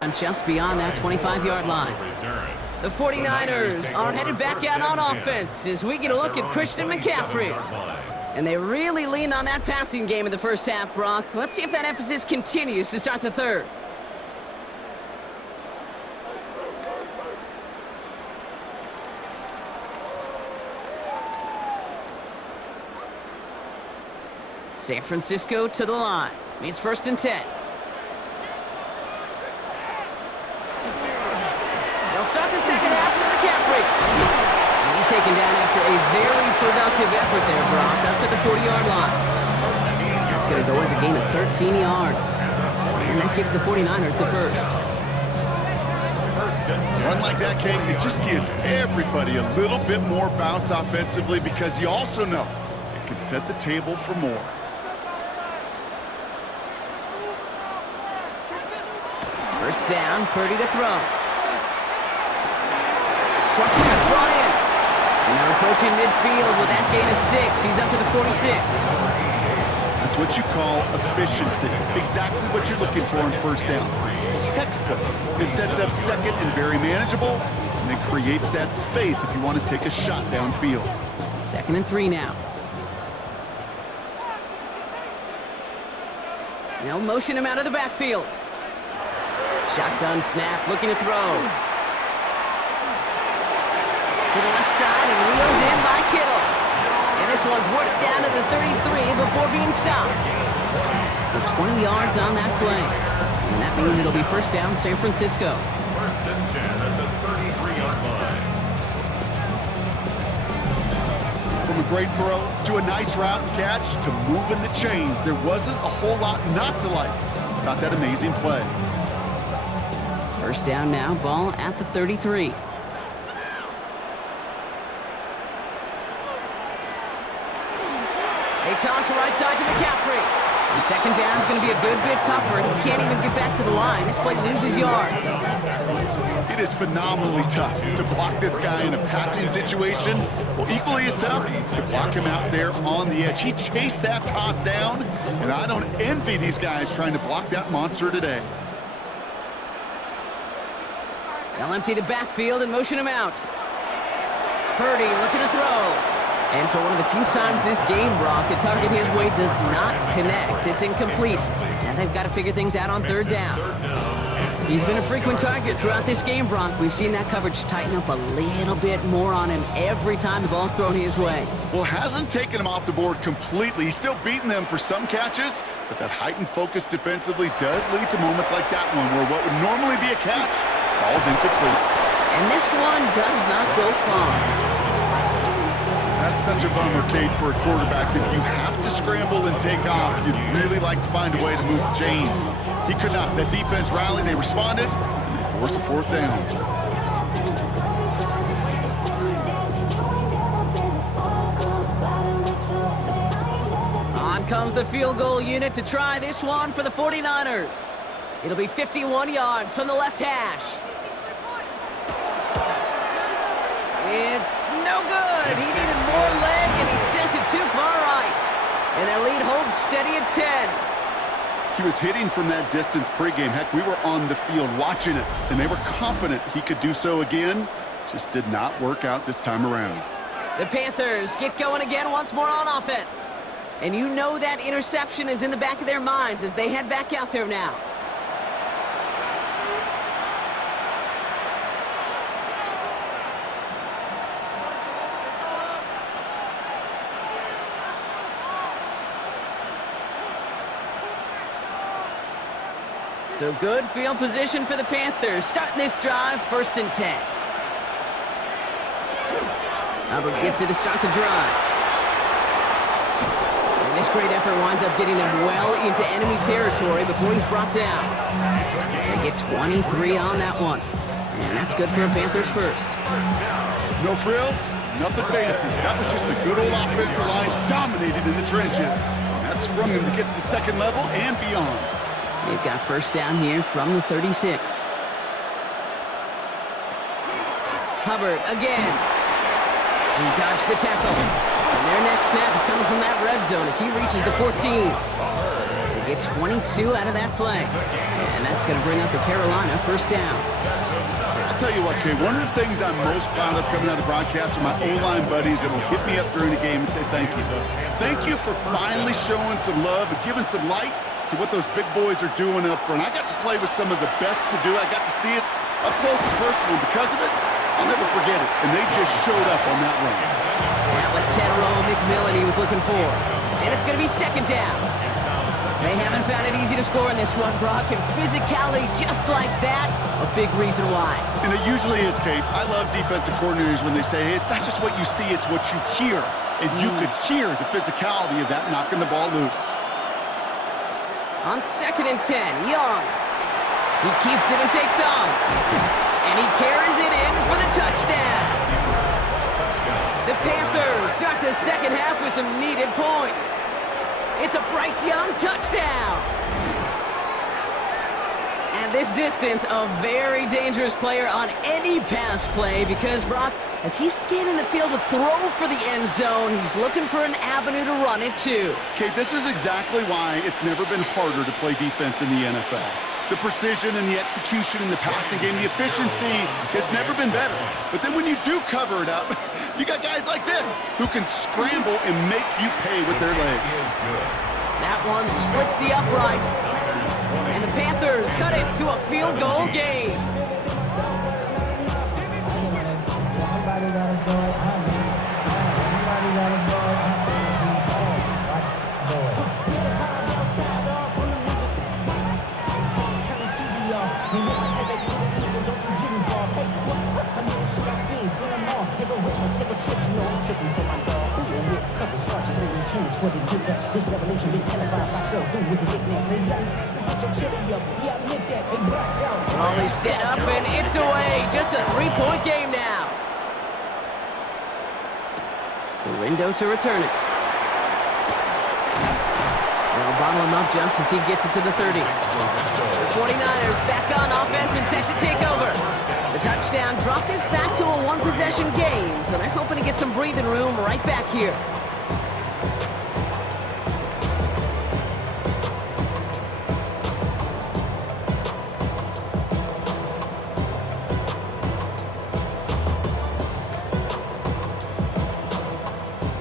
And just beyond that 25-yard line. The 49ers are headed back out on offense as we get a look at Christian McCaffrey. And they really leaned on that passing game in the first half, Brock. Let's see if that emphasis continues to start the third. San Francisco to the line. It's 1st and 10. They'll start the second half with McCaffrey. And he's taken down after a very productive effort there, Brock, up to the 40-yard line. That's going to go as a gain of 13 yards. And that gives the 49ers the first. A run like that, Kate, it just gives everybody a little bit more bounce offensively because you also know it can set the table for more. First down, Purdy to throw. Short pass brought in. And they're approaching midfield with that gain of 6. He's up to the 46. That's what you call efficiency. Exactly what you're looking for in first down. Textbook. It sets up second and very manageable, and it creates that space if you want to take a shot downfield. 2nd and 3 now. They'll motion him out of the backfield. Shotgun snap, looking to throw. To the left side and wheeled in by Kittle. And this one's worked down to the 33 before being stopped. So 20 yards on that play. And that means it'll be first down San Francisco. 1st and 10 at the 33-yard line. From a great throw to a nice route and catch to moving the chains, there wasn't a whole lot not to like about that amazing play. First down now, ball at the 33. They toss right side to McCaffrey. And second down's going to be a good bit tougher. He can't even get back to the line. This play loses yards. It is phenomenally tough to block this guy in a passing situation. Well, equally as tough to block him out there on the edge. He chased that toss down, and I don't envy these guys trying to block that monster today. They'll empty the backfield and motion him out. Purdy looking to throw. And for one of the few times this game, Brock, the target his way does not connect. It's incomplete. Now they've got to figure things out on third down. He's been a frequent target throughout this game, Brock. We've seen that coverage tighten up a little bit more on him every time the ball's thrown his way. Well, hasn't taken him off the board completely. He's still beating them for some catches, but that heightened focus defensively does lead to moments like that one where what would normally be a catch falls incomplete. And this one does not go far. That's such a bummer, Kate, for a quarterback. If you have to scramble and take off, you'd really like to find a way to move the chains. He could not. That defense rallied, they responded, and they forced a fourth down. On comes the field goal unit to try this one for the 49ers. It'll be 51 yards from the left hash. It's no good. He needed more leg, and he sent it too far right. And their lead holds steady at 10. He was hitting from that distance pregame. Heck, we were on the field watching it, and they were confident he could do so again. Just did not work out this time around. The Panthers get going again once more on offense. And you know that interception is in the back of their minds as they head back out there now. So good field position for the Panthers. Starting this drive, 1st and 10. Hubbard gets it to start the drive. And this great effort winds up getting them well into enemy territory before he's brought down. They get 23 on that one. And that's good for a Panthers first. No frills, nothing fancy. That was just a good old offensive line dominated in the trenches. And that sprung them to get to the second level and beyond. They've got first down here from the 36. Hubbard again. He dodged the tackle. And their next snap is coming from that red zone as he reaches the 14. They get 22 out of that play. And that's going to bring up a Carolina first down. I'll tell you what, Kate, one of the things I'm most proud of coming out of broadcast are my O-line buddies that will hit me up during the game and say thank you. Thank you for finally showing some love and giving some light to what those big boys are doing up front. I got to play with some of the best to do. I got to see it up close and personal. Because of it, I'll never forget it. And they just showed up on that run. That was Tedero McMillan he was looking for. And it's going to be second down. They haven't found it easy to score in this one, Brock, and physicality just like that, a big reason why. And it usually is, Kate. I love defensive coordinators when they say, hey, it's not just what you see, it's what you hear. And you could hear the physicality of that knocking the ball loose. On 2nd and 10, Young. He keeps it and takes off. And he carries it in for the touchdown. The Panthers start the second half with some needed points. It's a Bryce Young touchdown. And this distance, a very dangerous player on any pass play because, Brock, as he's scanning the field to throw for the end zone, he's looking for an avenue to run it too. Kate, this is exactly why it's never been harder to play defense in the NFL. The precision and the execution in the passing game, the efficiency has never been better. But then when you do cover it up, you got guys like this who can scramble and make you pay with their legs. That one splits the uprights. And the Panthers cut it to a field goal game. Raleigh set up and it's away. Just a 3-point game now. The window to return it. They'll bottle him up just as he gets it to the 30. The 49ers back on offense and set to take over. The touchdown dropped us back to a one-possession game, so they're hoping to get some breathing room right back here.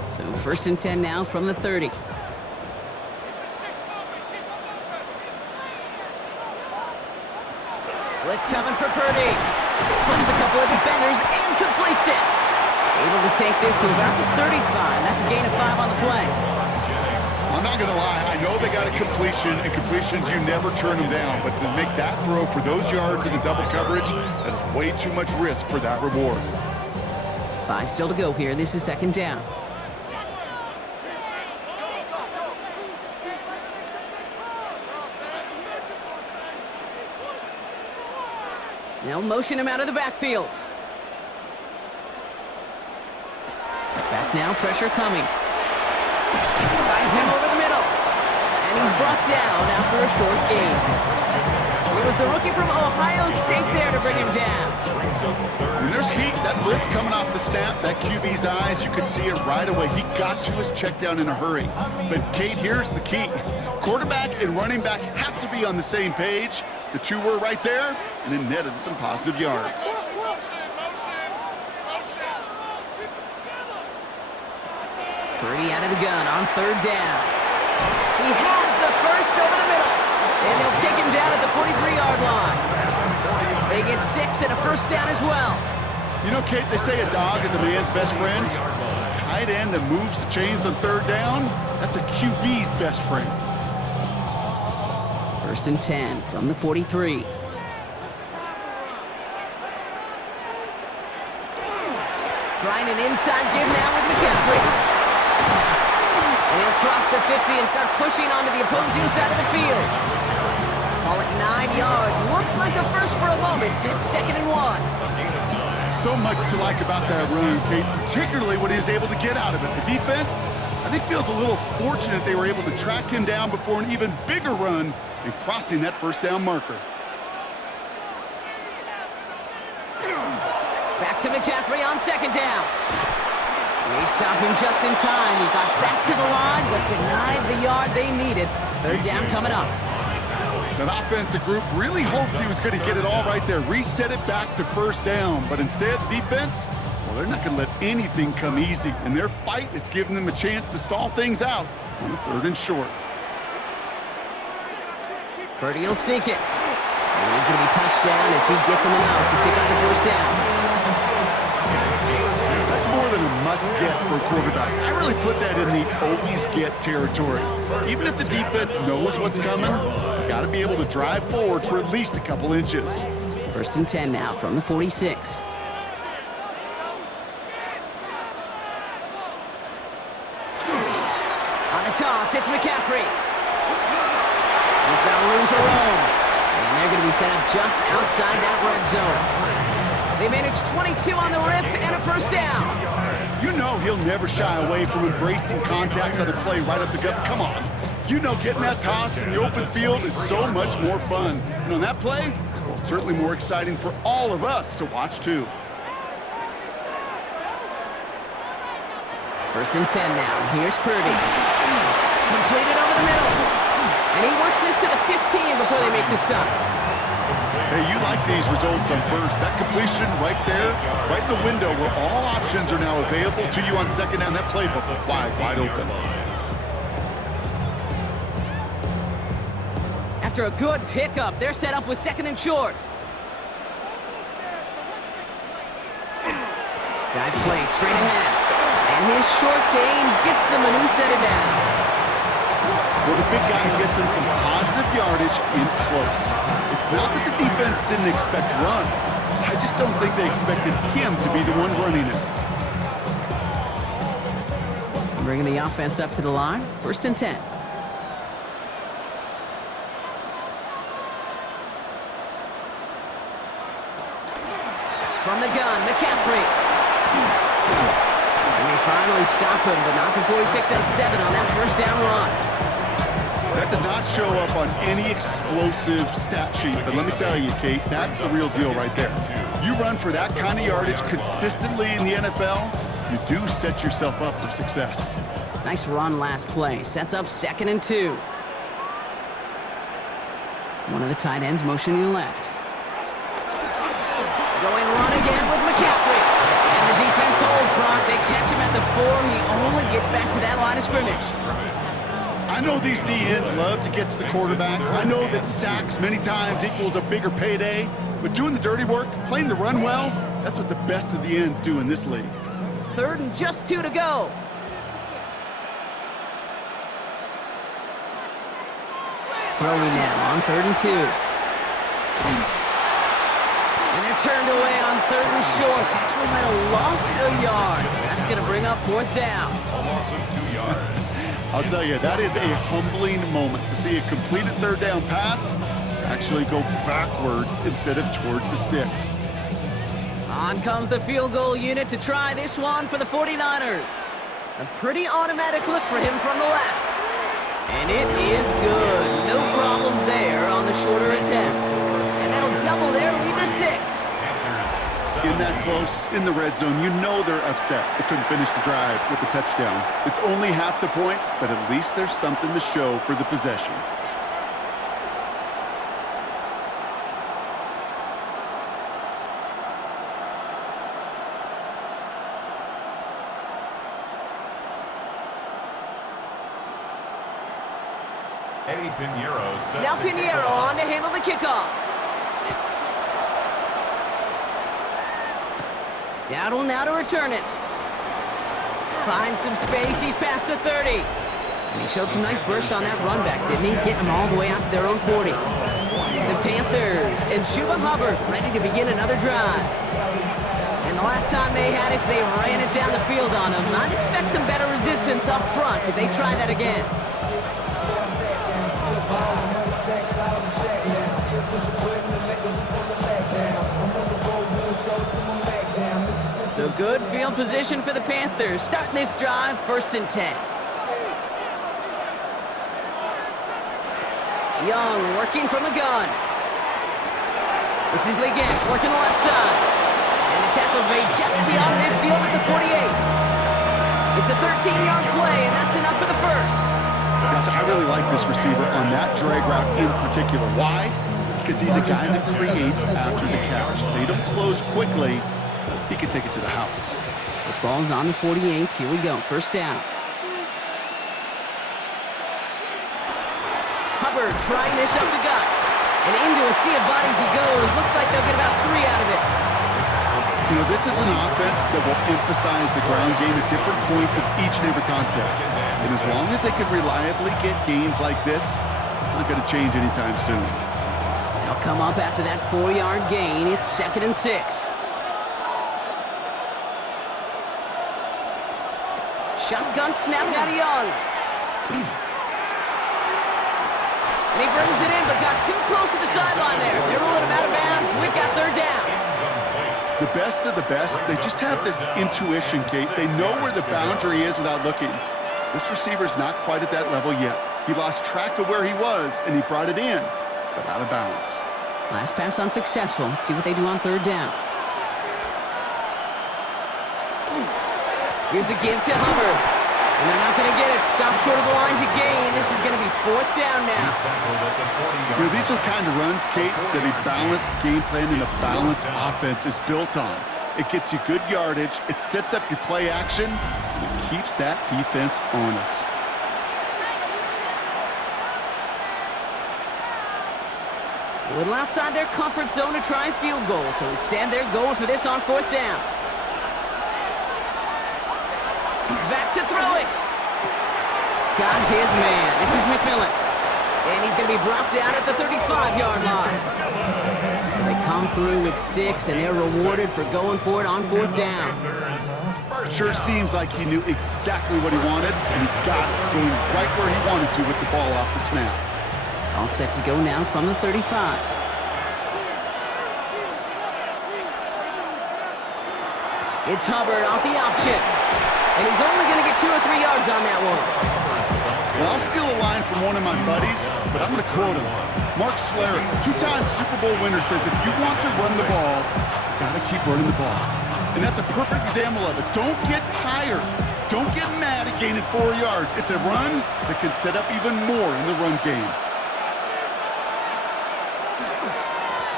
So 1st and 10 now from the 30. Blitz coming for Purdy. Splits a couple of defenders and completes it. Able to take this to about the 35. That's a gain of 5 on the play. I'm not going to lie. I know they got a completion, and completions, you never turn them down. But to make that throw for those yards in the double coverage, that is way too much risk for that reward. 5 still to go here. This is 2nd down. Now motion him out of the backfield. Back now, pressure coming. Finds him over the middle. And he's brought down after a short gain. It was the rookie from Ohio State there to bring him down. When there's heat, that blitz coming off the snap, that QB's eyes, you could see it right away. He got to his check down in a hurry. But, Kate, here's the key. Quarterback and running back have to be on the same page. The two were right there, and it netted some positive yards. Purdy out of the gun on 3rd down. He has the first over the middle, and they'll take him down at the 43-yard line. They get 6 and a first down as well. You know, Kate, they say a dog is a man's best friend. A tight end that moves the chains on 3rd down, that's a QB's best friend. 1st and 10 from the 43. Trying an inside give now with McCaffrey. And he'll cross the 50 and start pushing onto the opposing side of the field. Call it 9 yards. Looked like a first for a moment. It's 2nd and 1. So much to like about that run, Kate, particularly what he was able to get out of it. The defense, I think, feels a little fortunate they were able to track him down before an even bigger run and crossing that first down marker. Back to McCaffrey on 2nd down. They stop him just in time. He got back to the line, but denied the yard they needed. Third down coming up. That offensive group really hoped he was going to get it all right there, reset it back to first down. But instead, defense, well, they're not going to let anything come easy. And their fight is giving them a chance to stall things out on a 3rd and short. Purdy will sneak it. And he's going to be touched down as he gets him out to pick up the first down. That's more than a must-get for a quarterback. I really put that in the always-get territory. Even if the defense knows what's coming, you got to be able to drive forward for at least a couple inches. 1st and 10 now from the 46. On the toss, it's McCaffrey. He's got room to roam. And they're going to be set up just outside that red zone. They managed 22 on the rip and a first down. You know he'll never shy away from embracing contact on the play right up the gut. Come on. You know getting that toss in the open field is so much more fun. And on that play, well, certainly more exciting for all of us to watch too. 1st and 10 now. Here's Purdy. Completed over the middle. And he works this to the 15 before they make the stop. Hey, you like these results on first. That completion right there, right in the window where all options are now available to you on second down. That playbook wide open. After a good pickup, they're set up with 2nd and short. Dive play straight ahead. And his short gain gets them a new set of downs. Well, the big guy gets him some positive yardage in close. It's not that the defense didn't expect run. I just don't think they expected him to be the one running it. Bringing the offense up to the line. 1st and 10. From the gun, McCaffrey. And they finally stop him, but not before he picked up 7 on that first down run. That does not show up on any explosive stat sheet, but let me tell you, Kate, that's the real deal right there. You run for that kind of yardage consistently in the NFL, you do set yourself up for success. Nice run last play. Sets up 2nd and 2. One of the tight ends motioning left. Going run again with McCaffrey. And the defense holds, Brock. They catch him at the 4. He only gets back to that line of scrimmage. I know these D-ends love to get to the quarterback. I know that sacks many times equals a bigger payday. But doing the dirty work, playing the run well, that's what the best of the ends do in this league. 3rd and just 2 to go. Throwing now on 3rd and 2. And they're turned away on 3rd and short. Actually might have lost a yard. That's going to bring up 4th down. A loss of 2 yards. I'll tell you, that is a humbling moment to see a completed 3rd down pass actually go backwards instead of towards the sticks. On comes the field goal unit to try this one for the 49ers. A pretty automatic look for him from the left. And it is good. No problems there on the shorter attempt. And that'll double their lead to 6. In that close, in the red zone, you know they're upset they couldn't finish the drive with the touchdown. It's only half the points, but at least there's something to show for the possession. Pinheiro now Pinheiro on to handle the kickoff. Dowdle now to return it. Finds some space. He's past the 30. And he showed some nice bursts on that run back, didn't he? Getting them all the way out to their own 40. The Panthers and Chuba Hubbard ready to begin another drive. And the last time they had it, they ran it down the field on him. I'd expect some better resistance up front if they try that again. So good field position for the Panthers. Starting this drive, 1st and 10. Young working from the gun. This is Legent working the left side. And the tackle's made just beyond midfield at the 48. It's a 13-yard play, and that's enough for the first. Gosh, I really like this receiver on that drag route in particular. Why? Because he's a guy that creates after the catch. They don't close quickly. He can take it to the house. The ball's on the 48. Here we go. First down. Hubbard trying this up the gut. And into a sea of bodies he goes. Looks like they'll get about 3 out of it. You know, this is an offense that will emphasize the ground game at different points of each and every contest. And as long as they can reliably get gains like this, it's not going to change anytime soon. They'll come up after that 4-yard gain. It's 2nd and 6. Shotgun snap out of Young. And he brings it in, but got too close to the sideline there. They're ruling him out of bounds. We've got 3rd down. The best of the best, they just have this intuition, Kate. They know where the boundary is without looking. This receiver's not quite at that level yet. He lost track of where he was, and he brought it in, but out of bounds. Last pass unsuccessful. Let's see what they do on 3rd down. Here's a give to Hubbard. And they're not going to get it. Stop short of the line to gain. This is going to be 4th down now. You know, these are the kind of runs, Kate, that a balanced game plan and a balanced offense is built on. It gets you good yardage, it sets up your play action, and it keeps that defense honest. A little outside their comfort zone to try a field goal, so instead they're going for this on 4th down. Back to throw it. Got his man. This is McMillan. And he's going to be brought down at the 35-yard line. So they come through with 6, and they're rewarded for going for it on 4th down. Sure seems like he knew exactly what he wanted, and he got it going right where he wanted to with the ball off the snap. All set to go now from the 35. It's Hubbard off the option. And he's only going to get 2 or 3 yards on that one. Well, I'll steal a line from one of my buddies, but I'm going to quote him. Mark Schlereth, 2-time Super Bowl winner, says if you want to run the ball, you got to keep running the ball. And that's a perfect example of it. Don't get tired. Don't get mad at gaining 4 yards. It's a run that can set up even more in the run game.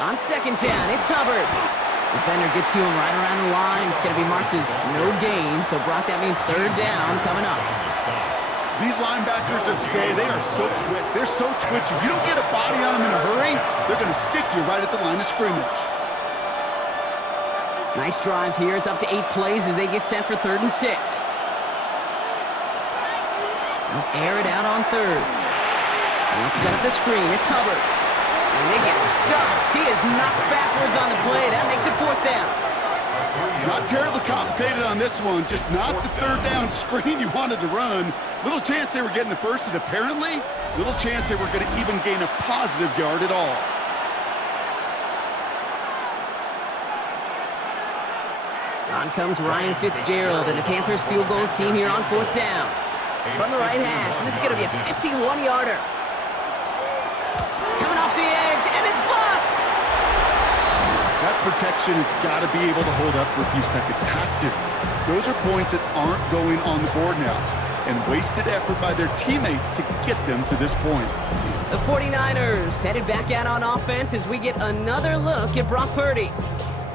On 2nd down, it's Hubbard. Defender gets to him right around the line. It's going to be marked as no gain, so Brock, that means 3rd down coming up. These linebackers of today, they are so quick. They're so twitchy. You don't get a body on them in a hurry, they're going to stick you right at the line of scrimmage. Nice drive here. It's up to 8 plays as they get set for 3rd and 6. They'll air it out on 3rd. Let's set up the screen. It's Hubbard. And they get stuffed. He is knocked backwards on the play. That makes it 4th down. Not terribly complicated on this one. Just not the 3rd down screen you wanted to run. Little chance they were getting the first, and apparently, little chance they were going to even gain a positive yard at all. On comes Ryan Fitzgerald and the Panthers field goal team here on 4th down. From the right hash, this is going to be a 51-yarder. Coming off the edge, and it's blocked! That protection has got to be able to hold up for a few seconds. It has to. Those are points that aren't going on the board now, and wasted effort by their teammates to get them to this point. The 49ers headed back out on offense as we get another look at Brock Purdy.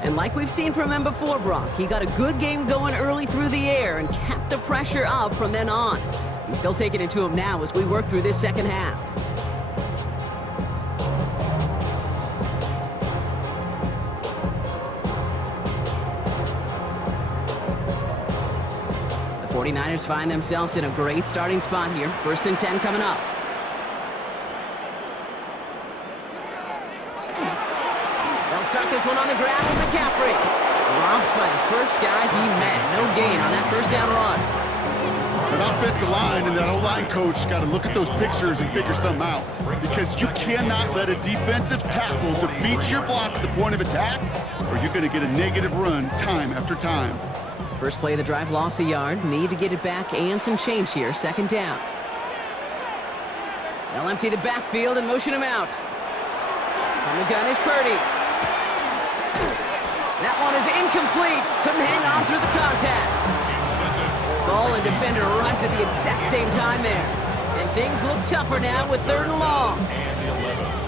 And like we've seen from him before, Brock, he got a good game going early through the air and kept the pressure up from then on. He's still taking it to him now as we work through this second half. The 49ers find themselves in a great starting spot here. 1st and 10 coming up. They'll start this one on the ground with McCaffrey. Dropped by the first guy he met. No gain on that 1st down run. That offensive line and that O-line coach got to look at those pictures and figure something out, because you cannot let a defensive tackle defeat your block at the point of attack, or you're going to get a negative run time after time. First play of the drive, lost a yard. Need to get it back and some change here. 2nd down. They'll empty the backfield and motion him out. On the gun is Purdy. That one is incomplete. Couldn't hang on through the contact. Ball and defender arrived at the exact same time there. And things look tougher now with 3rd and long.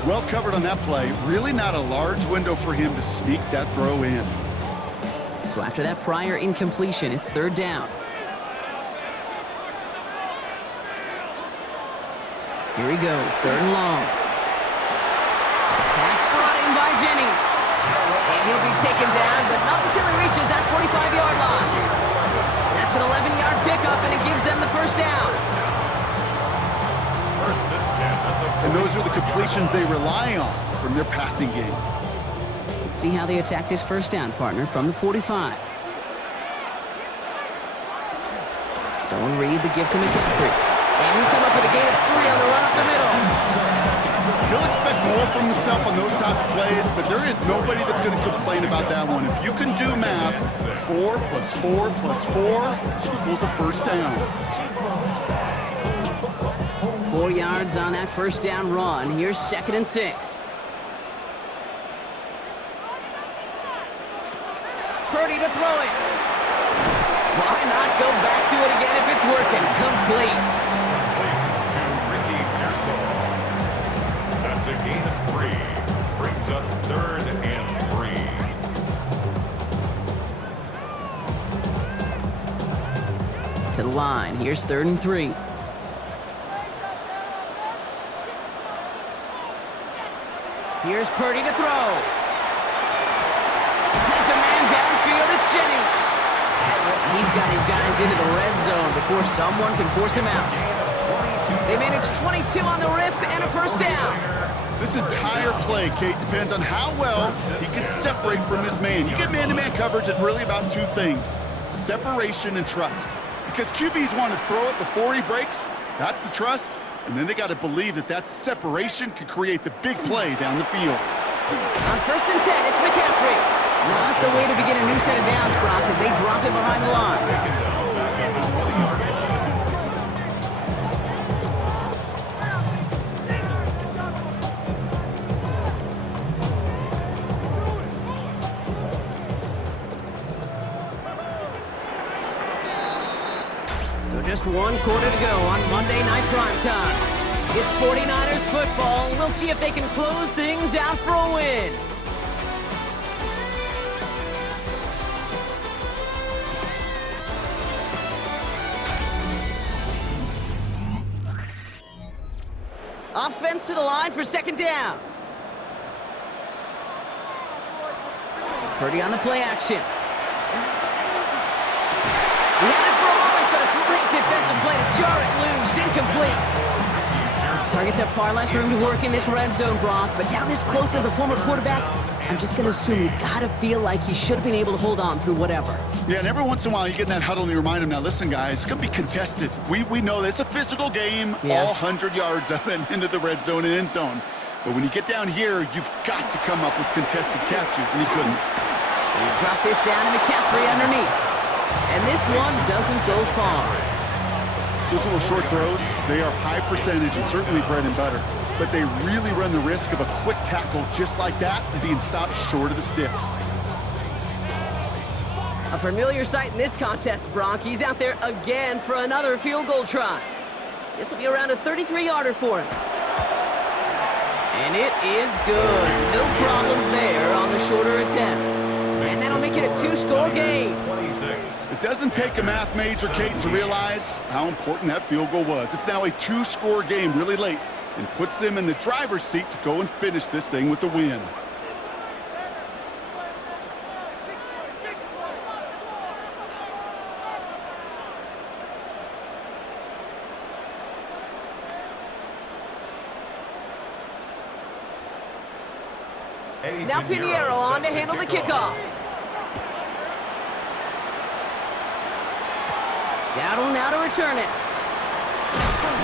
Well covered on that play. Really not a large window for him to sneak that throw in. So after that prior incompletion, it's 3rd down. Here he goes, 3rd and long. Pass brought in by Jennings. And he'll be taken down, but not until he reaches that 45-yard line. That's an 11-yard pickup, and it gives them the 1st down. And those are the completions they rely on from their passing game. Let's see how they attack this 1st down, partner, from the 45. So Reed, the gift to McCaffrey. And he'll come up with a gain of 3 on the run up the middle. He'll expect more from himself on those type of plays, but there is nobody that's going to complain about that one. If you can do math, 4 plus 4 plus 4 equals a 1st down. 4 yards on that 1st down run. Here's 2nd and 6. Purdy to throw it. Why not go back to it again if it's working? Complete. To Ricky Pearsall. That's a gain of 3. Brings up 3rd and 3. To the line. Here's 3rd and 3. Here's Purdy to throw. Has a man downfield. It's Jennings. He's got his guys into the red zone before someone can force him out. They managed 22 on the rip and a 1st down. This entire play, Kate, depends on how well he can separate from his man. You get man-to-man coverage, it's really about 2 things: separation and trust. Because QBs want to throw it before he breaks. That's the trust. And then they got to believe that that separation could create the big play down the field. On 1st and 10, it's McCaffrey. Not the way to begin a new set of downs, Brock, as they drop him behind the line. So just 1 quarter to go on Monday Night Primetime. It's 49ers football. We'll see if they can close things out for a win. Offense to the line for 2nd down. Purdy on the play action. He had it for a moment, but a great defensive play to jar it loose. Incomplete. Targets have far less room to work in this red zone, Brock, but down this close as a former quarterback, I'm just going to assume you got to feel like he should have been able to hold on through whatever. Yeah, and every once in a while you get in that huddle and you remind him, now listen, guys, it's going to be contested. We know this. It's a physical game, all 100 yards of it into the red zone and end zone. But when you get down here, you've got to come up with contested catches, and he couldn't. He dropped this down to McCaffrey underneath. And this one doesn't go far. Those little short throws, they are high percentage and certainly bread and butter. But they really run the risk of a quick tackle just like that and being stopped short of the sticks. A familiar sight in this contest, Brock. He's out there again for another field goal try. This will be around a 33-yarder for him. And it is good. No problems there on the shorter attempt. And that'll make it a 2-score game. It doesn't take a math major, Kate, to realize how important that field goal was. It's now a 2-score game really late and puts them in the driver's seat to go and finish this thing with the win. Now Pinheiro on to handle the kickoff. Dowdle now to return it.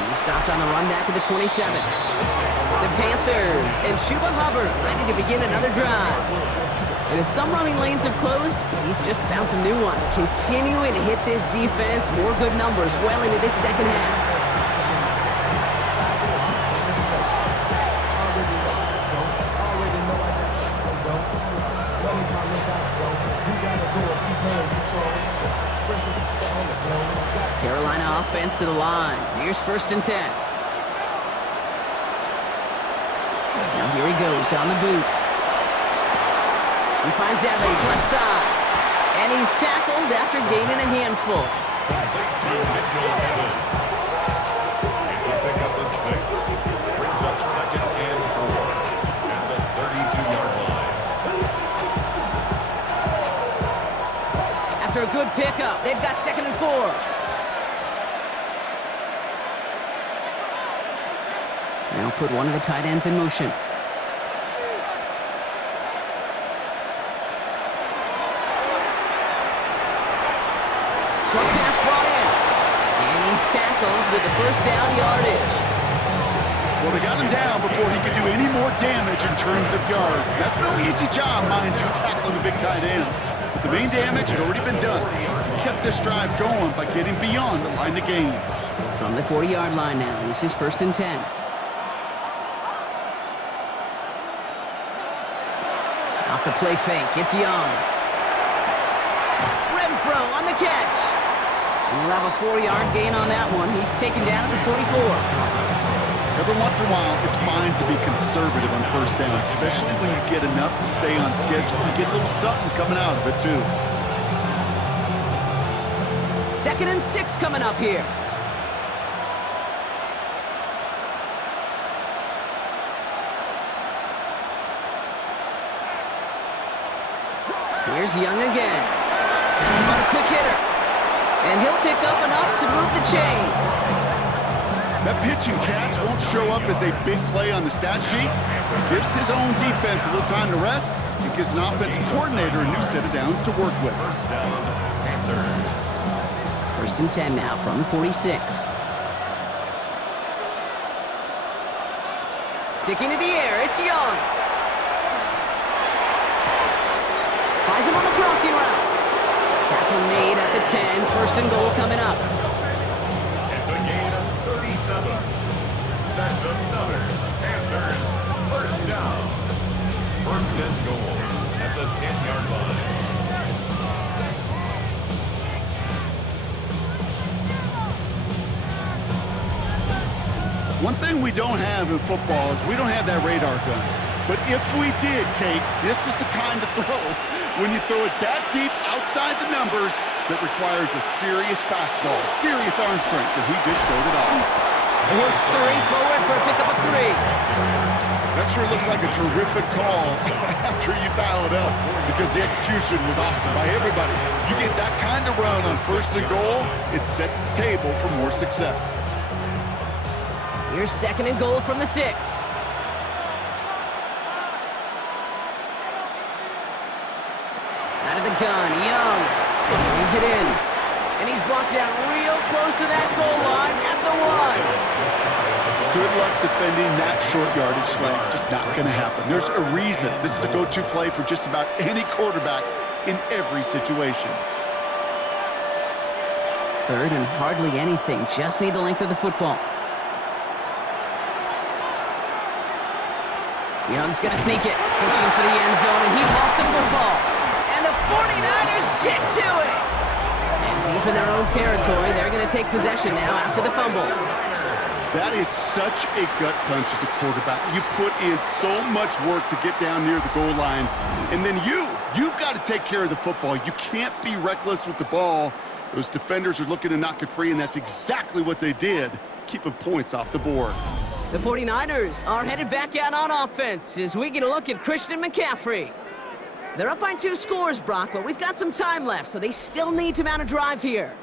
He stopped on the run back of the 27. The Panthers and Chuba Hubbard ready to begin another drive. And as some running lanes have closed, he's just found some new ones. Continuing to hit this defense, more good numbers well into this second half. You gotta go if you playing control. Pressure on the blow. Carolina offense to the line. Here's 1st and 10. Now here he goes on the boot. He finds Evans left side. And he's tackled after gaining a handful. Complete to Mitchell Evans. It's a pickup of 6. Brings up 2nd and 4 at the 32-yard line. After a good pickup, they've got 2nd and 4. Now put one of the tight ends in motion. Short pass brought in. And he's tackled with the 1st down yardage. Well, they got him down before he could do any more damage in terms of yards. That's no easy job, mind you, tackling a big tight end. But the main damage had already been done. He kept this drive going by getting beyond the line of game. From the 40-yard line now, this is 1st and 10. Off the play fake, it's Young. Renfro on the catch. And we'll have a 4-yard gain on that one. He's taken down at the 44. Every once in a while, it's fine to be conservative on 1st down, especially when you get enough to stay on schedule. You get a little something coming out of it, too. 2nd and 6 coming up here. Here's Young again. He's about a quick hitter. And he'll pick up enough to move the chains. That pitch and catch won't show up as a big play on the stat sheet. Gives his own defense a little time to rest and gives an offensive coordinator a new set of downs to work with. 1st down, Panthers. 1st and 10 now from the 46. Sticking to the air, it's Young. Finds him on the crossing route. Tackle made at the 10. 1st and goal coming up. It's a gain of 37. That's another Panthers 1st down. 1st and goal at the 10-yard line. One thing we don't have in football is we don't have that radar gun. But if we did, Kate, this is the kind of throw when you throw it that deep outside the numbers that requires a serious fastball, serious arm strength, and he just showed it off. He'll scurry forward for a pickup of 3. That sure looks like a terrific call after you dial it up because the execution was awesome by everybody. You get that kind of run on 1st and goal, it sets the table for more success. Here's 2nd and goal from the 6. Out of the gun, Young brings it in. And he's brought down real close to that goal line at the 1. Good luck defending that short yardage slant. Just not going to happen. There's a reason this is a go-to play for just about any quarterback in every situation. 3rd and hardly anything. Just need the length of the football. Young's going to sneak it. Pushing for the end zone, and he lost the football. And the 49ers get to it. And deep in their own territory, they're going to take possession now after the fumble. That is such a gut punch as a quarterback. You put in so much work to get down near the goal line. And then you've got to take care of the football. You can't be reckless with the ball. Those defenders are looking to knock it free, and that's exactly what they did, keeping points off the board. The 49ers are headed back out on offense as we get a look at Christian McCaffrey. They're up by 2 scores, Brock, but we've got some time left, so they still need to mount a drive here.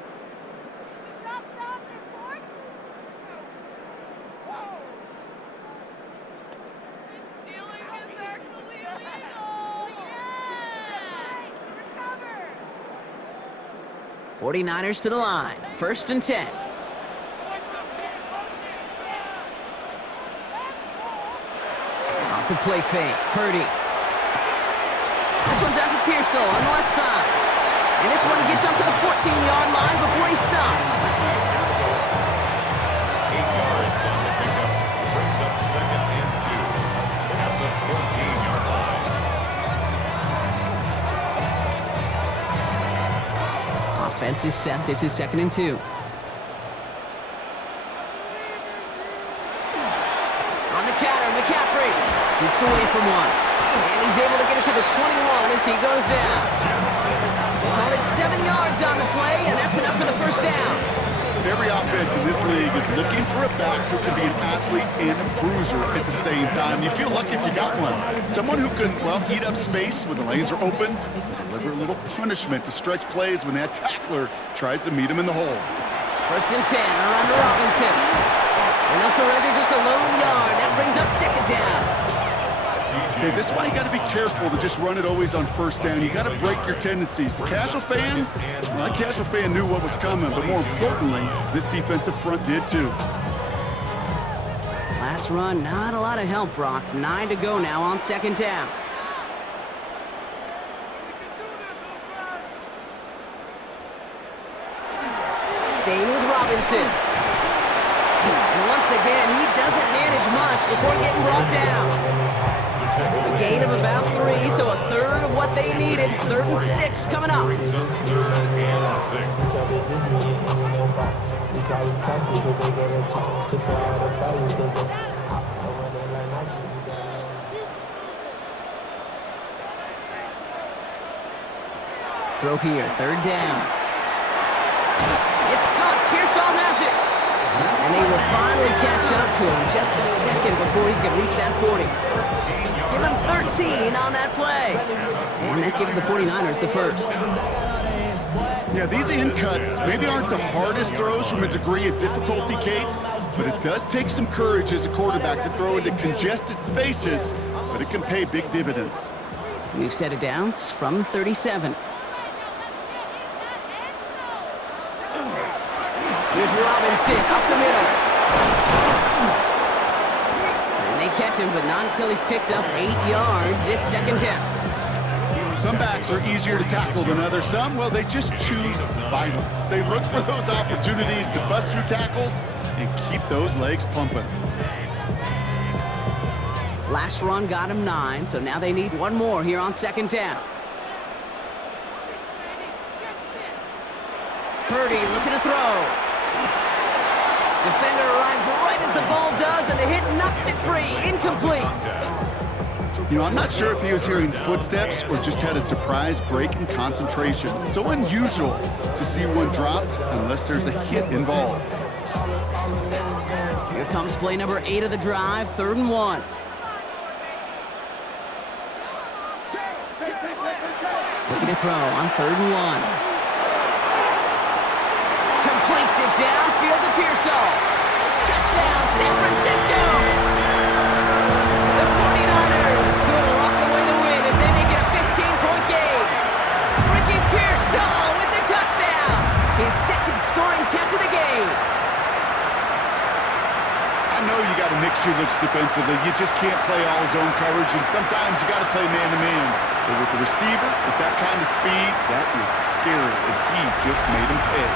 Stealing is actually illegal. Yeah. 49ers to the line. 1st and 10. Off the play fake. Purdy. This one's out to Pearsall on the left side. And this one gets up to the 14-yard line before he stops. 8 yards on the pickup. Brings up 2nd and 2 at the 14-yard line. Offense is set. This is 2nd and 2. away from one. And he's able to get it to the 21 as he goes down. Call it 7 yards on the play, and that's enough for the first down. Every offense in this league is looking for a back who can be an athlete and a bruiser at the same time. You feel lucky if you got one. Someone who can, well, eat up space when the lanes are open, and deliver a little punishment to stretch plays when that tackler tries to meet him in the hole. 1st and 10 are under Robinson. And they'll surrender just a lone yard. That brings up 2nd down. Okay, this is why you got to be careful to just run it always on 1st down. You got to break your tendencies. The casual fan, well, that casual fan knew what was coming, but more importantly, this defensive front did too. Last run, not a lot of help, Brock. 9 to go now on 2nd down. Staying with Robinson. And once again, he doesn't manage much before getting brought down. A gain of about 3, so a third of what they needed. 3rd and 6 coming up. Throw here, 3rd down. It's caught. Pearsall has it. And they will finally catch up to him just a second before he can reach that 40. Give him 13 on that play. And that gives the 49ers the first. Yeah, these in cuts maybe aren't the hardest throws from a degree of difficulty, Kate, but it does take some courage as a quarterback to throw into congested spaces, but it can pay big dividends. We've set it downs from 37. Here's Robinson up the middle. And they catch him, but not until he's picked up 8 yards. It's 2nd down. Some backs are easier to tackle than others. Some, well, they just choose violence. They look for those opportunities to bust through tackles and keep those legs pumping. Last run got him 9, so now they need one more here on 2nd down. Purdy looking to throw. Defender arrives right as the ball does, and the hit knocks it free. Incomplete. You know, I'm not sure if he was hearing footsteps or just had a surprise break in concentration. So unusual to see one dropped unless there's a hit involved. Here comes play number 8 of the drive, 3rd and 1. Looking to throw on 3rd and 1. Completes it downfield to Pearsall. Touchdown, San Francisco! The 49ers could lock away the win as they make it a 15-point game. Ricky Pearsall with the touchdown. His 2nd scoring catch of the game. I know you got to mix your looks defensively. You just can't play all zone coverage, and sometimes you got to play man-to-man. But with the receiver, with that kind of speed, that is scary, and he just made him pay.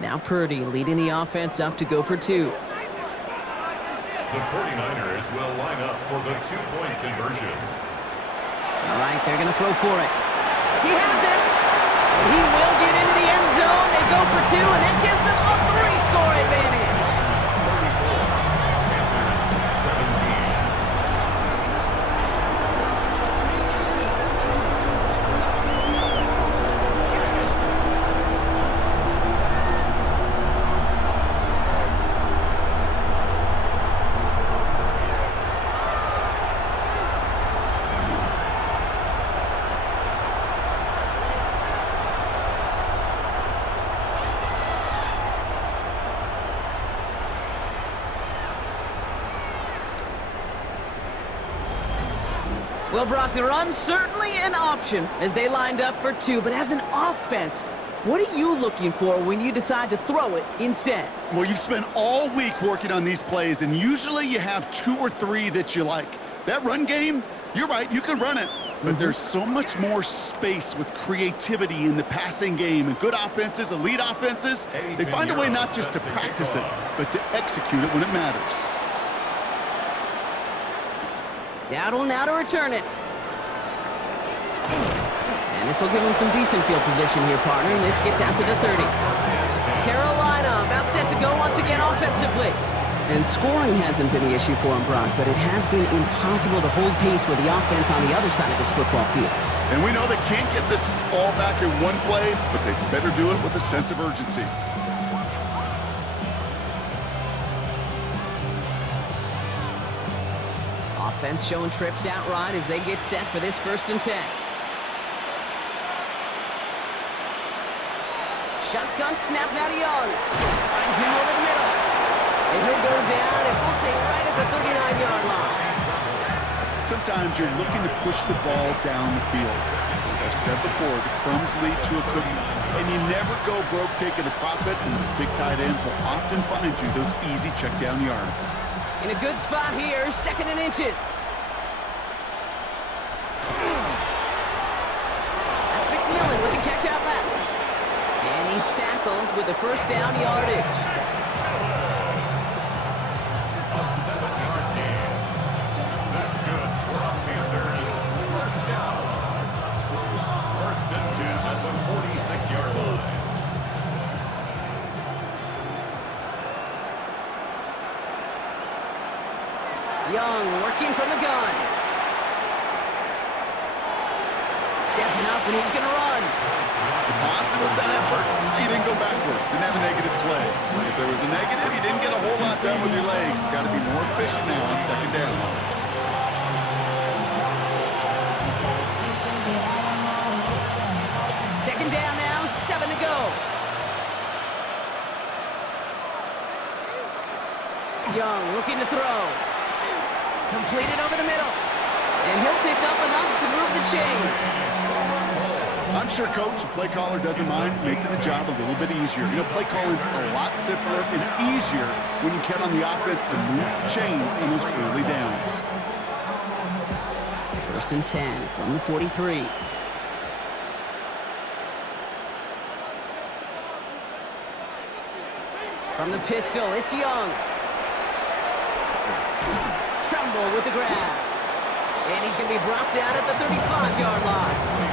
Now Purdy leading the offense up to go for 2. The 49ers will line up for the 2-point conversion. All right, they're going to throw for it. He has it! And he will get into the end zone. They go for 2, and that gives them a 3-score advantage. 34, Panthers 17. Well, Brock, the run's certainly an option as they lined up for 2, but as an offense, what are you looking for when you decide to throw it instead? Well, you've spent all week working on these plays, and usually you have 2 or 3 that you like. That run game, you're right, you can run it, but there's so much more space with creativity in the passing game, and good offenses, elite offenses, they find a way not just to practice it, but to execute it when it matters. Dowdle now to return it. And this will give him some decent field position here, partner, and this gets out to the 30. Carolina about set to go once again offensively. And scoring hasn't been the issue for him, Brock, but it has been impossible to hold pace with the offense on the other side of this football field. And we know they can't get this all back in one play, but they better do it with a sense of urgency. Offense showing trips out right as they get set for this 1st and 10. Shotgun snap now to Young. Finds him over the middle. And he'll go down, and we'll say right at the 39-yard line. Sometimes you're looking to push the ball down the field. As I've said before, the crumbs lead to a cookie. And you never go broke taking a profit, and those big tight ends will often find you those easy check down yards. In a good spot here, 2nd and inches. That's McMillan with the catch out left. And he's tackled with the 1st down yardage. A 7-yard gain. That's good for a Panthers. 1st down. 1st and 10 at the 46-yard line. Young working from the gun. Stepping up, and he's going to run. The positive of that effort, he didn't go backwards, didn't have a negative play. If there was a negative, you didn't get a whole lot done with your legs. Got to be more efficient now on 2nd down. Second down now, 7 to go. Young looking to throw. Completed over the middle. And he'll pick up enough to move the chains. I'm sure coach, the play caller doesn't mind making the job a little bit easier. You know, play calling's a lot simpler and easier when you count on the offense to move the chains in those early downs. 1st and 10 from the 43. From the pistol, it's Young. Tremble with the grab. And he's going to be brought down at the 35-yard line.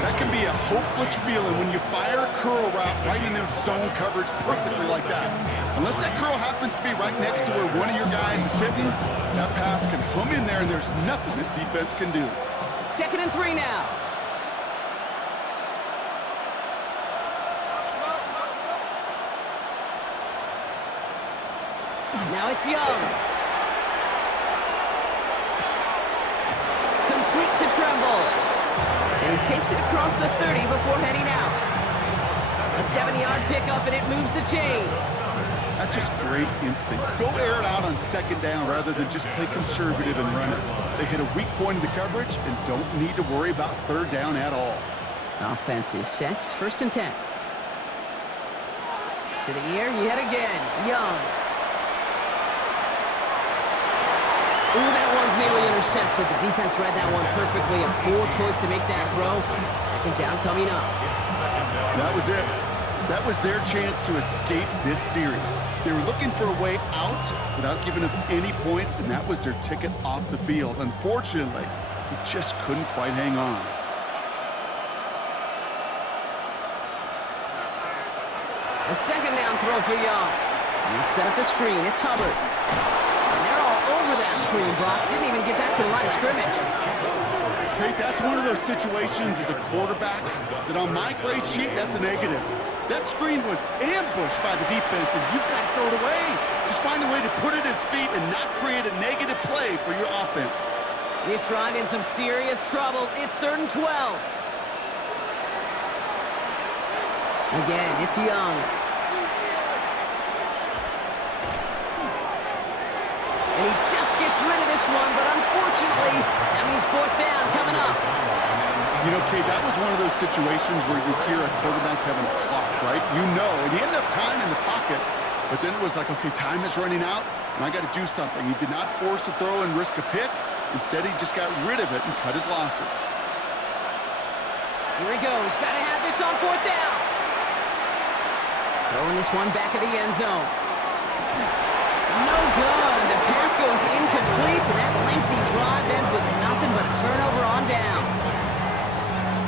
That can be a hopeless feeling when you fire a curl route right into zone coverage perfectly like that. Unless that curl happens to be right next to where one of your guys is sitting, that pass can hum in there and there's nothing this defense can do. 2nd and 3 now. Now it's Young. Complete to Tremble. And he takes it across the 30 before heading out. A 7-yard pickup, and it moves the chains. That's just great instincts. Go air it out on 2nd down rather than just play conservative and run it. They hit a weak point in the coverage and don't need to worry about 3rd down at all. Offense is set. 1st and 10. To the air yet again. Young. Ooh, that one's nearly intercepted. The defense read that one perfectly. A poor choice to make that throw. 2nd down coming up. That was it. That was their chance to escape this series. They were looking for a way out without giving up any points, and that was their ticket off the field. Unfortunately, he just couldn't quite hang on. A 2nd down throw for Young. And set up the screen. It's Hubbard. And they're all over that screen, Brock. Didn't even get back to the line of scrimmage. Kate, that's one of those situations as a quarterback that on my grade sheet, that's a negative. That screen was ambushed by the defense, and you've got to throw it away. Just find a way to put it at his feet and not create a negative play for your offense. This drive in some serious trouble. It's 3rd and 12. Again, it's Young. And he just gets rid of this one, but unfortunately, that means 4th down coming up. You know, Kate, that was one of those situations where you hear a quarterback having a clock, right? You know, and he had enough time in the pocket, but then it was like, okay, time is running out, and I got to do something. He did not force a throw and risk a pick. Instead, he just got rid of it and cut his losses. Here he goes. Got to have this on 4th down. Throwing this one back of the end zone. No good. The pass goes incomplete, and that lengthy drive ends with nothing but a turnover on downs.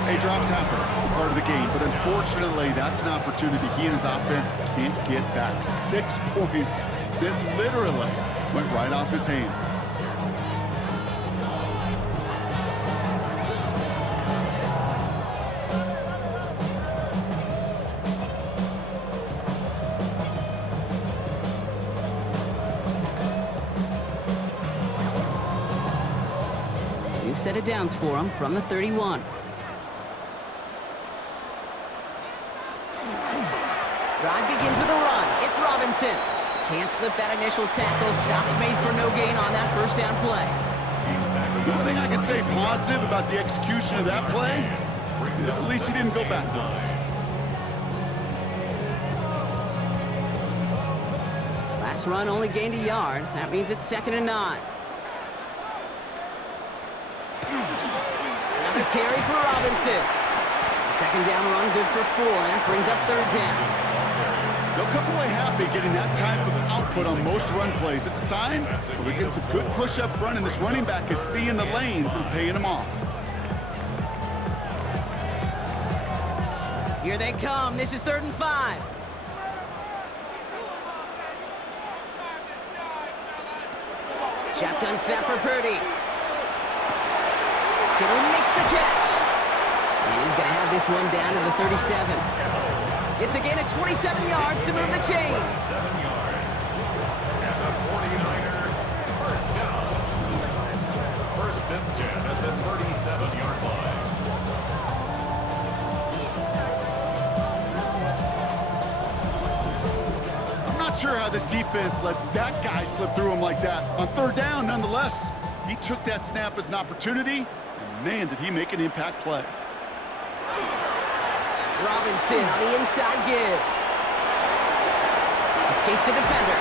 Hey, drops happen. It's a part of the game, but unfortunately, that's an opportunity he and his offense can't get back. 6 points that literally went right off his hands. New set of downs for him from the 31. Drive begins with a run. It's Robinson. Can't slip that initial tackle. Stops made for no gain on that first down play. The only thing I can say positive about the execution of that play is at least he didn't go backwards. Last run only gained a yard. That means it's 2nd and 9. Another carry for Robinson. Second down run good for 4. That brings up 3rd down. They'll come away happy getting that type of output on most run plays. It's a sign that they're getting some good push up front, and this running back is seeing the lanes and paying them off. Here they come. This is 3rd and 5. Shotgun snap for Purdy. Kittle makes the catch. And he's going to have this one down to the 37. It's a gain of 27 yards to move the chains. 7 yards. And the 49er first down. 1st and 10 at the 37-yard line. I'm not sure how this defense let that guy slip through him like that. On 3rd down, nonetheless, he took that snap as an opportunity, and man, did he make an impact play. Robinson on the inside give. Escapes a defender.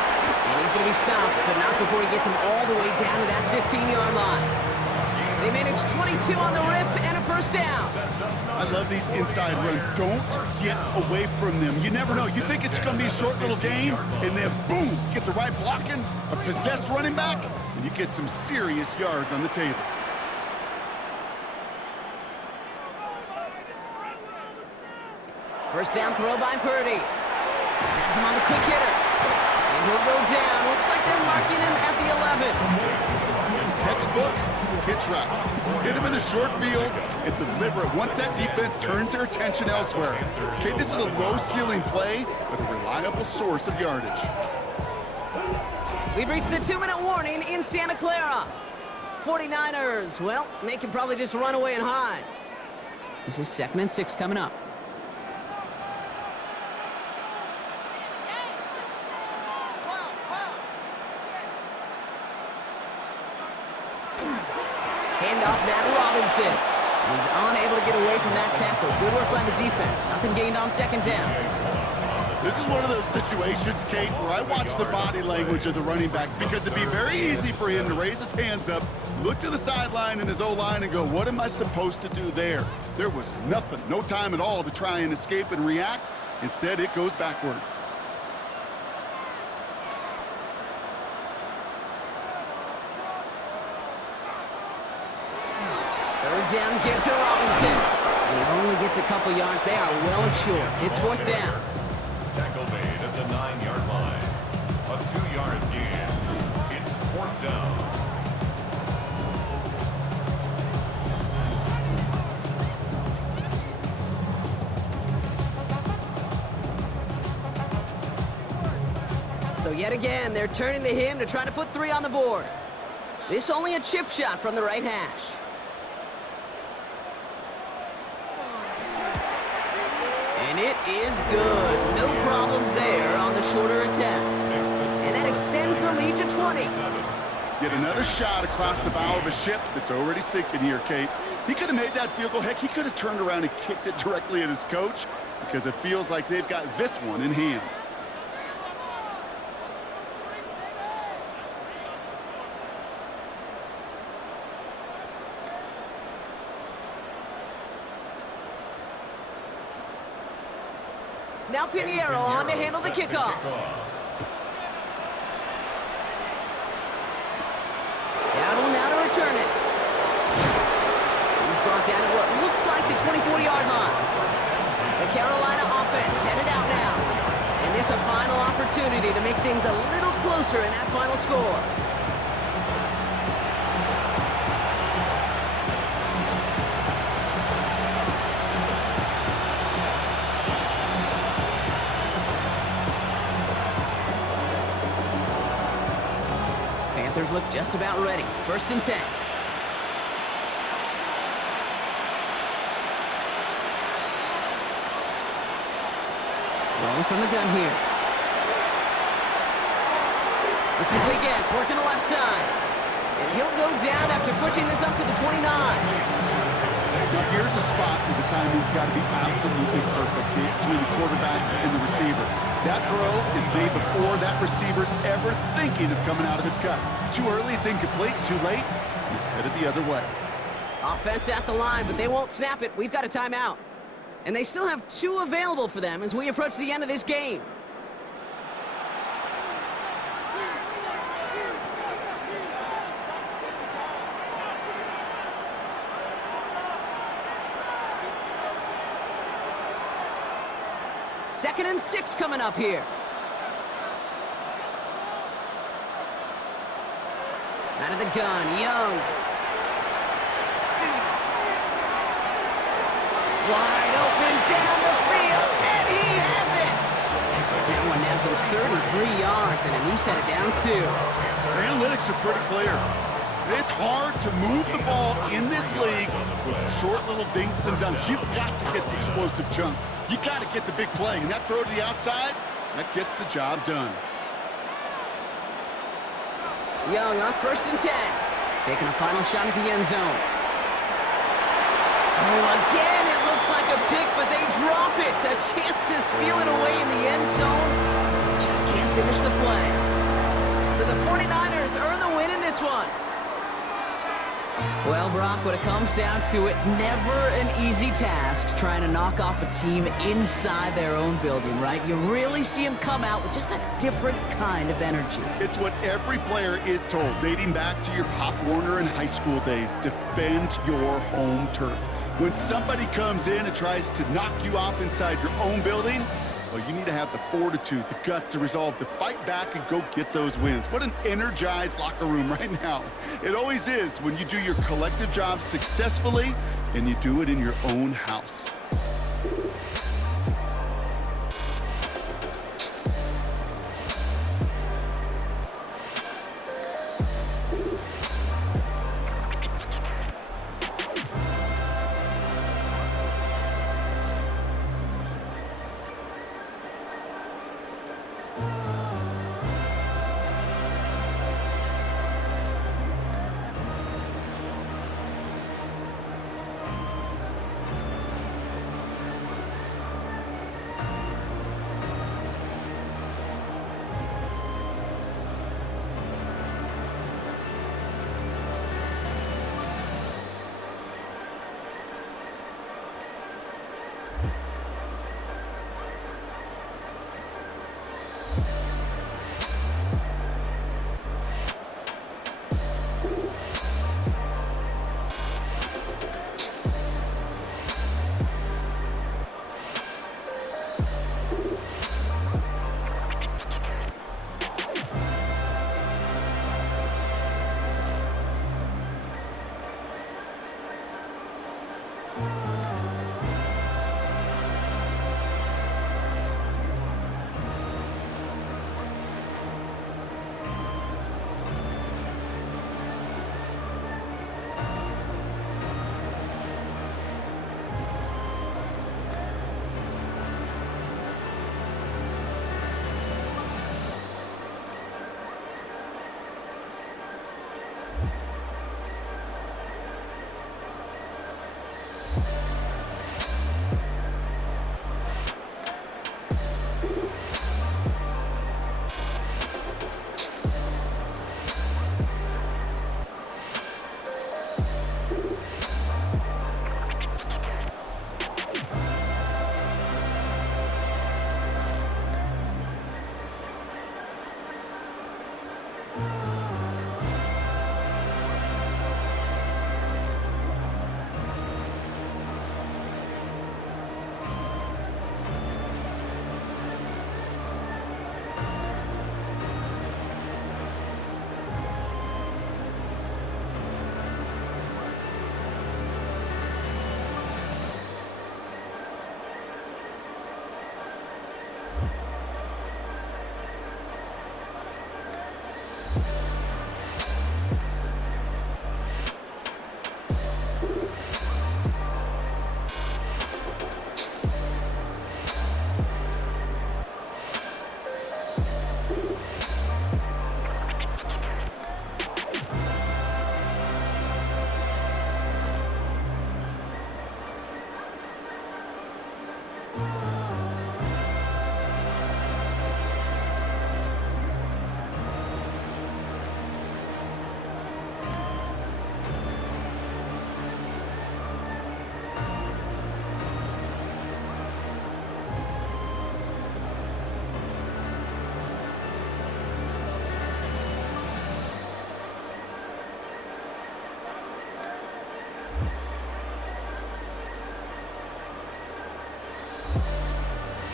And he's going to be stopped, but not before he gets him all the way down to that 15-yard line. They manage 22 on the rip and a first down. I love these inside runs. Don't get away from them. You never know. You think it's going to be a short little game, and then boom, get the right blocking, a possessed running back, and you get some serious yards on the table. First down throw by Purdy. Has him on the quick hitter. And he'll go down. Looks like they're marking him at the 11. Textbook hitch route. Hit him in the short field and deliver it once that defense turns their attention elsewhere. Okay, this is a low ceiling play, but a reliable source of yardage. We've reached the 2-minute warning in Santa Clara. 49ers, well, they can probably just run away and hide. This is 2nd and 6 coming up. Handoff now to Robinson. He's unable to get away from that tackle. Good work by the defense. Nothing gained on 2nd down. This is one of those situations, Kate, where I watch the body language of the running back because it'd be very easy for him to raise his hands up, look to the sideline in his O-line and go, what am I supposed to do there? There was nothing, no time at all to try and escape and react. Instead, it goes backwards. Down, give to Robinson. And he only gets a couple yards. They are well short. It's 4th down. Tackle made at the 9-yard line. A 2-yard gain. It's 4th down. So yet again, they're turning to him to try to put 3 on the board. This only a chip shot from the right hash. And it is good. No problems there on the shorter attempt. And that extends the lead to 20. Get another shot across the bow of a ship that's already sinking here, Kate. He could have made that field goal. Heck, he could have turned around and kicked it directly at his coach because it feels like they've got this one in hand. Now Pinheiro on to handle the kickoff. brought down at what looks like the 24-yard line. The Carolina offense headed out now. And this a final opportunity to make things a little closer in that final score. Panthers look just about ready. 1st and 10. Rolling from the gun here. This is Liggett working the left side. And he'll go down after pushing this up to the 29. Now here's a spot where the timing's got to be absolutely perfect between the quarterback and the receiver. That throw is made before that receiver's ever thinking of coming out of his cut. Too early, it's incomplete. Too late, it's headed the other way. Offense at the line, but they won't snap it. We've got a timeout. And they still have 2 available for them as we approach the end of this game. Second and 6 coming up here. Out of the gun, Young. Wide open down the field, and he has it! That one nabs him 33 yards and a new set of downs, too. The analytics are pretty clear. It's hard to move the ball in this league with short little dinks and dunks. You've got to get the explosive chunk. You got to get the big play, and that throw to the outside, that gets the job done. Young on 1st and 10, taking a final shot at the end zone. Oh, again, it looks like a pick, but they drop it. A chance to steal it away in the end zone. They just can't finish the play. So the 49ers earn the win in this one. Well, Brock, when it comes down to it, never an easy task trying to knock off a team inside their own building, right? You really see them come out with just a different kind of energy. It's what every player is told, dating back to your Pop Warner and high school days. Defend your home turf. When somebody comes in and tries to knock you off inside your own building, well, you need to have the fortitude, the guts, the resolve to fight back and go get those wins. What an energized locker room right now. It always is when you do your collective job successfully and you do it in your own house.